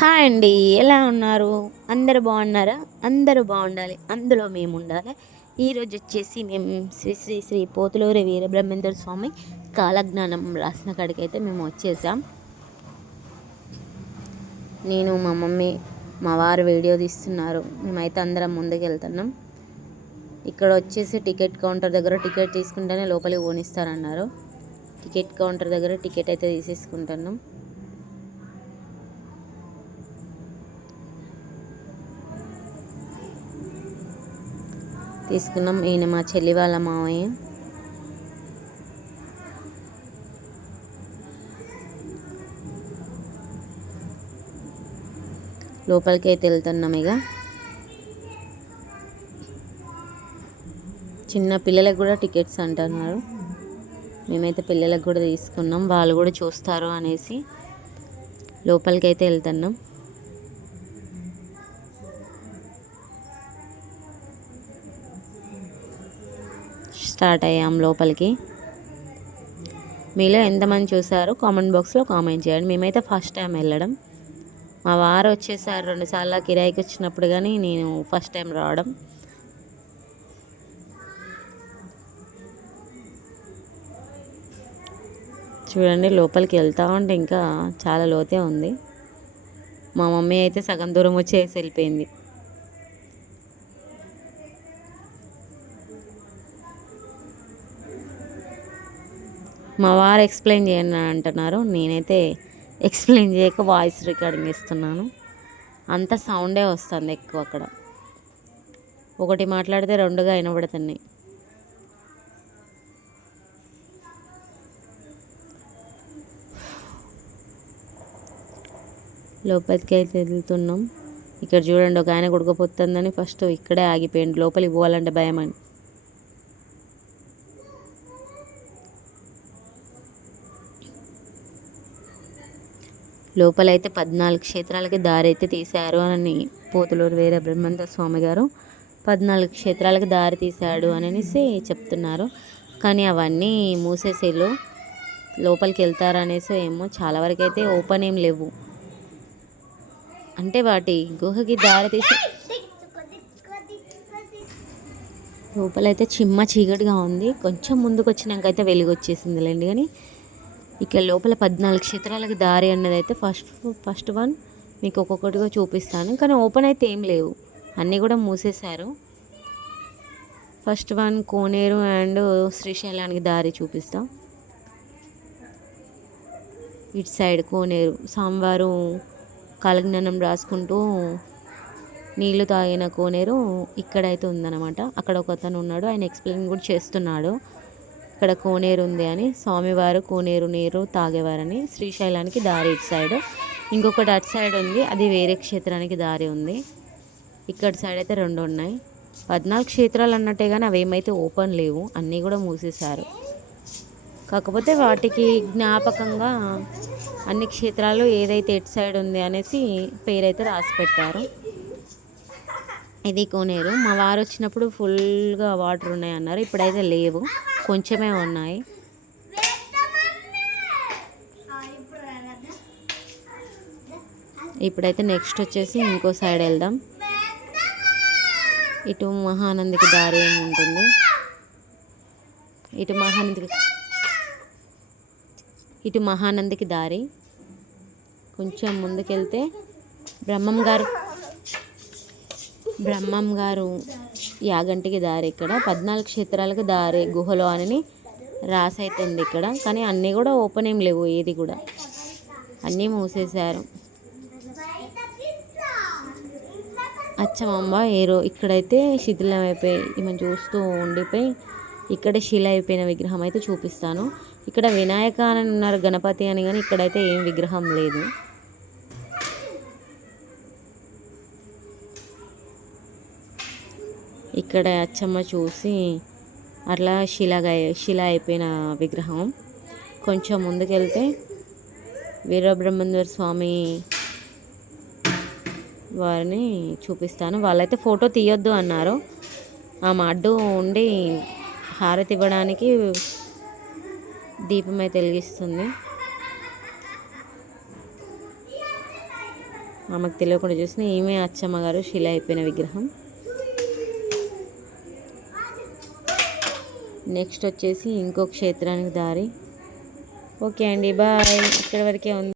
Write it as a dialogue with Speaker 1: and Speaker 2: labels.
Speaker 1: Hi అండి ఎలా ఉన్నారు? అందరు బాగున్నారా? అందరూ బాగుండాలి అందులో మేము ఉండాలి. ఈరోజు వచ్చేసి మేము శ్రీ శ్రీ శ్రీ పోతులూరి వీరబ్రహ్మేంద్ర స్వామి కాలజ్ఞానం రాసిన కాడికి అయితే మేము వచ్చేసాం. నేను మా మమ్మీ మా వారు వీడియో తీస్తున్నారు. మేమైతే అందరం ముందుకు వెళ్తున్నాం. ఇక్కడ వచ్చేసి టికెట్ కౌంటర్ దగ్గర టికెట్ తీసుకుంటేనే లోపలికి పోనిస్తారన్నారు. టికెట్ కౌంటర్ దగ్గర టికెట్ అయితే తీసేసుకుంటున్నాం. తీసుకున్నాం. ఈయన మా చెల్లి వాళ్ళ మావయ్య. లోపలికి అయితే వెళ్తున్నాం ఇక. చిన్న పిల్లలకు కూడా టికెట్స్ అంటున్నారు. మేమైతే పిల్లలకు కూడా తీసుకున్నాం. వాళ్ళు కూడా చూస్తారు అనేసి లోపలికి అయితే వెళ్తున్నాం. స్టార్ట్ అయ్యాం లోపలికి. మీలో ఎంతమంది చూసారో కామెంట్ బాక్స్లో కామెంట్ చేయండి. మేమైతే ఫస్ట్ టైం వెళ్ళడం. మా వారు వచ్చేసారు రెండుసార్లు కిరాయికి వచ్చినప్పుడు కానీ నేను ఫస్ట్ టైం రావడం. చూడండి లోపలికి వెళ్తా ఉంటే ఇంకా చాలా లోతే ఉంది. మా మమ్మీ అయితే సగం దూరం వచ్చేసి వెళ్ళిపోయింది. మా వారు ఎక్స్ప్లెయిన్ చేయండి అని అంటున్నారు. నేనైతే ఎక్స్ప్లెయిన్ చేయక వాయిస్ రికార్డింగ్ ఇస్తున్నాను. అంత సౌండే వస్తుంది ఎక్కువ అక్కడ. ఒకటి మాట్లాడితే రెండుగా వినబడుతున్నాయి లోపలికి అయితే వెళ్తున్నాం. ఇక్కడ చూడండి ఒక ఆయన కొడుకుపోతుందని ఫస్ట్ ఇక్కడే ఆగిపోయింది లోపలికి పోవాలంటే భయం అని లోపలైతే పద్నాలుగు క్షేత్రాలకి దారి అయితే తీశారు అని పోతులూరు వీర బ్రహ్మంత స్వామి గారు. పద్నాలుగు క్షేత్రాలకు దారి తీశాడు అనేసి చెప్తున్నారు. కానీ అవన్నీ మూసేసేలు లోపలికి వెళ్తారనేసి ఏమో చాలా వరకు అయితే ఓపెన్ ఏం లేవు. అంటే వాటి గుహకి దారి తీసి లోపలైతే చిమ్మ చీకటిగా ఉంది. కొంచెం ముందుకు వచ్చినాకైతే వెలుగు వచ్చేసిందిలేండి కానీ ఇక్కడ లోపల పద్నాలుగు క్షేత్రాలకు దారి అన్నది అయితే ఫస్ట్ ఫస్ట్ వన్ మీకు ఒక్కొక్కటిగా చూపిస్తాను. కానీ ఓపెన్ అయితే ఏం లేవు. అన్నీ కూడా మూసేశారు. ఫస్ట్ వన్ కోనేరు అండ్ శ్రీశైలానికి దారి చూపిస్తాం. ఇటు సైడ్ కోనేరు. సాంబారు కాలజ్ఞానం రాసుకుంటూ నీళ్ళు తాగిన కోనేరు ఇక్కడైతే ఉందన్నమాట. అక్కడ ఒక అతను ఉన్నాడు. ఆయన ఎక్స్ప్లెయిన్ కూడా చేస్తున్నాడు. ఇక్కడ కోనేరు ఉంది అని. స్వామివారు కోనేరు నీరు తాగేవారని శ్రీశైలానికి దారి ఇటు సైడ్. ఇంకొకటి అటు సైడ్ ఉంది. అది వేరే క్షేత్రానికి దారి ఉంది. ఇక్కడ సైడ్ అయితే రెండు ఉన్నాయి. పద్నాలుగు క్షేత్రాలు అన్నట్టే కానీ అవి ఏమైతే ఓపెన్ లేవు అన్నీ కూడా మూసేశారు. కాకపోతే వాటికి జ్ఞాపకంగా అన్ని క్షేత్రాలు ఏదైతే ఎటు సైడ్ ఉంది అనేసి పేరైతే రాసి పెట్టారు. ఇది కోనేరు. మా వారు వచ్చినప్పుడు ఫుల్గా వాటర్ ఉన్నాయి అన్నారు. ఇప్పుడైతే లేవు. కొంచెమే ఉన్నాయి. ఇప్పుడైతే నెక్స్ట్ వచ్చేసి ఇంకో సైడ్ వెళ్దాం. ఇటు మహానందికి దారి ఏమి ఉంటుంది ఇటు మహానందికి ఇటు మహానందికి దారి. కొంచెం ముందుకెళ్తే బ్రహ్మం గారు బ్రహ్మం గారు యాగంటికి దారి ఇక్కడ. పద్నాలుగు క్షేత్రాలకు దారి గుహలో అని రాసి అయితే ఉంది ఇక్కడ. కానీ అన్నీ కూడా ఓపెన్ ఏం లేవు ఏది కూడా. అన్నీ మూసేశారు. అచ్చమమ్మ ఏరో ఇక్కడైతే శిథిలం అయిపోయి ఈమె చూస్తూ ఉండిపోయి ఇక్కడ శిల అయిపోయిన విగ్రహం అయితే చూపిస్తాను. ఇక్కడ వినాయక అని ఉన్నారు గణపతి అని కానీ ఇక్కడైతే ఏం విగ్రహం లేదు. ఇక్కడ అచ్చమ్మ చూసి అట్లా శిలగా శిల అయిపోయిన విగ్రహం. కొంచెం ముందుకెళ్తే వీరబ్రహ్మేంద్ర స్వామి వారిని చూపిస్తాను. వాళ్ళైతే ఫోటో తీయొద్దు అన్నారు. ఆమె అడ్డు ఉండి హారతి ఇవ్వడానికి దీపం అయితే వెలిగిస్తుంది. ఆమెకు తెలియకుండా చూసిన ఈమె అచ్చమ్మ గారు శిల అయిపోయిన విగ్రహం. నెక్స్ట్ వచ్చేసి ఇంకో క్షేత్రానికి దారి. ఓకే అండి బాయ్. ఇక్కడి వరకే ఉంది.